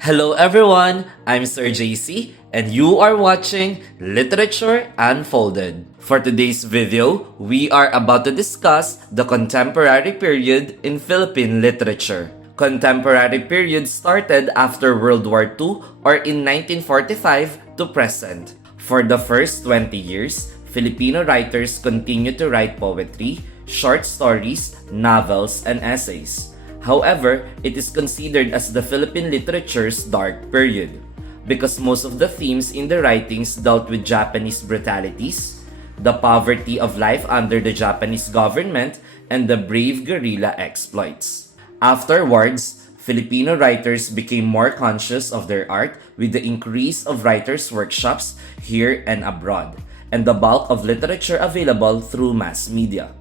Hello everyone, I'm Sir JC and you are watching Literature Unfolded. For today's video, we are about to discuss the contemporary period in Philippine literature. Contemporary period started after World War II or in 1945 to present. For the first 20 years, Filipino writers continued to write poetry, short stories, novels, and essays. However, it is considered as the Philippine literature's dark period because most of the themes in the writings dealt with Japanese brutalities, the poverty of life under the Japanese government, and the brave guerrilla exploits. Afterwards, Filipino writers became more conscious of their art with the increase of writers' workshops here and abroad, and the bulk of literature available through mass media.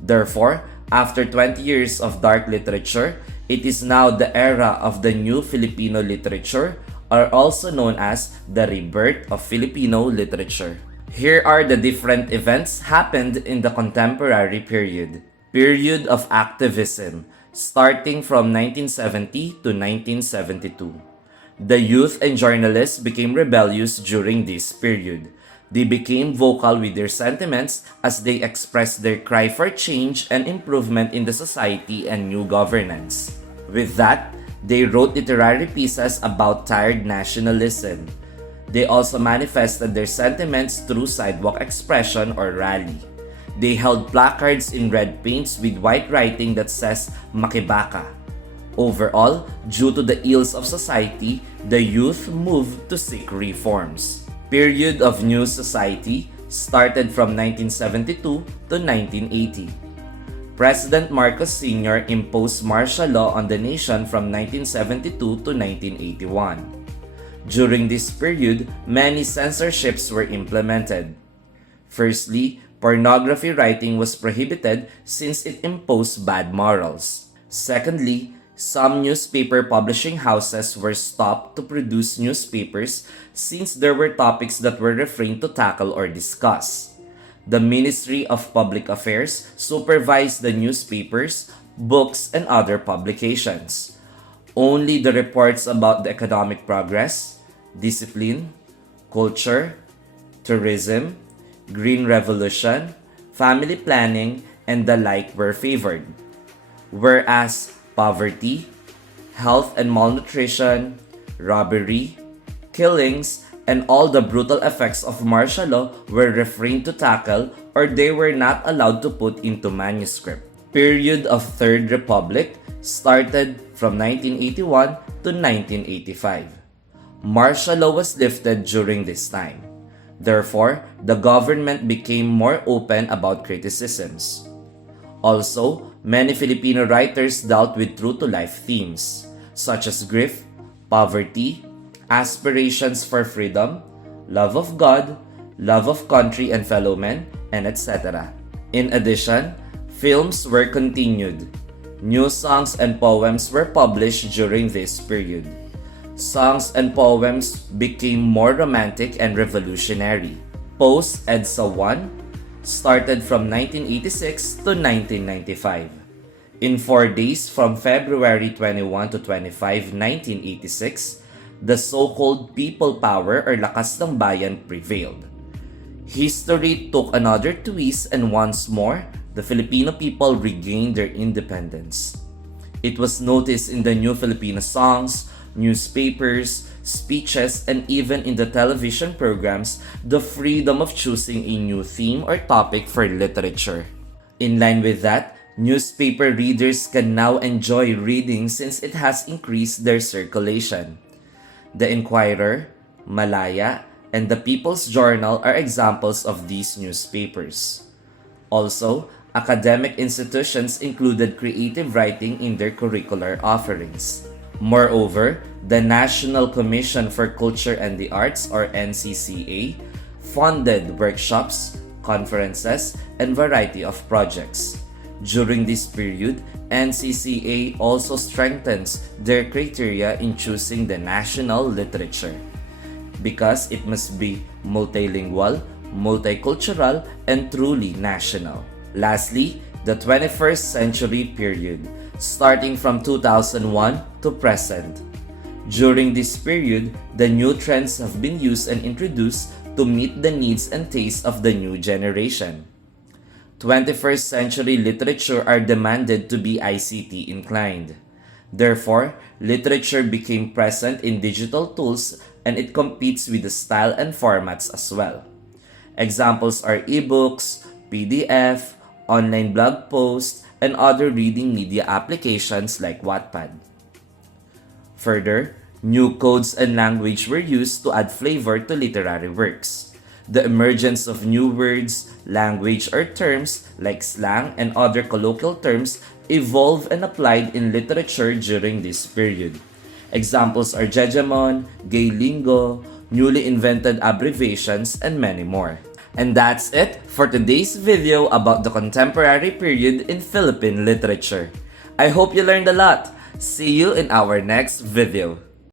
Therefore, after 20 years of dark literature, it is now the era of the new Filipino literature, or also known as the rebirth of Filipino literature. Here are the different events happened in the contemporary period. Period of activism, starting from 1970 to 1972. The youth and journalists became rebellious during this period. They became vocal with their sentiments as they expressed their cry for change and improvement in the society and new governance. With that, they wrote literary pieces about tired nationalism. They also manifested their sentiments through sidewalk expression or rally. They held placards in red paints with white writing that says Makibaka. Overall, due to the ills of society, the youth moved to seek reforms. Period of New Society started from 1972 to 1980. President Marcos Sr. imposed martial law on the nation from 1972 to 1981. During this period, many censorships were implemented. Firstly, pornography writing was prohibited since it imposed bad morals. Secondly, some newspaper publishing houses were stopped to produce newspapers since there were topics that were refrained to tackle or discuss. The Ministry of Public Affairs supervised the newspapers, books, and other publications. Only the reports about the economic progress, discipline, culture, tourism, green revolution, family planning, and the like were favored. Whereas poverty, health and malnutrition, robbery, killings, and all the brutal effects of martial law were refrained to tackle or they were not allowed to put into manuscript. Period of Third Republic started from 1981 to 1985. Martial law was lifted during this time. Therefore, the government became more open about criticisms. Also, many Filipino writers dealt with true-to-life themes, such as grief, poverty, aspirations for freedom, love of God, love of country and fellow men, and etc. In addition, films were continued. New songs and poems were published during this period. Songs and poems became more romantic and revolutionary. Post-EDSA I started from 1986 to 1995. In 4 days from February 21 to 25, 1986, the so-called people power or lakas ng bayan prevailed. History took another twist and once more, the Filipino people regained their independence. It was noticed in the new Filipino songs, newspapers, speeches, and even in the television programs, the freedom of choosing a new theme or topic for literature. In line with that, newspaper readers can now enjoy reading since it has increased their circulation. The Inquirer, Malaya, and the People's Journal are examples of these newspapers. Also, academic institutions included creative writing in their curricular offerings. Moreover, the National Commission for Culture and the Arts or NCCA funded workshops, conferences, and variety of projects. During this period, NCCA also strengthens their criteria in choosing the national literature because it must be multilingual, multicultural, and truly national. Lastly, the 21st century period, starting from 2001 to present. During this period, the new trends have been used and introduced to meet the needs and tastes of the new generation. 21st century literature are demanded to be ICT inclined. Therefore, literature became present in digital tools and it competes with the style and formats as well. Examples are ebooks, PDF, online blog posts, and other reading media applications like Wattpad. Further, new codes and language were used to add flavor to literary works. The emergence of new words, language, or terms like slang and other colloquial terms evolved and applied in literature during this period. Examples are Jejemon, gay lingo, newly invented abbreviations, and many more. And that's it for today's video about the contemporary period in Philippine literature. I hope you learned a lot. See you in our next video.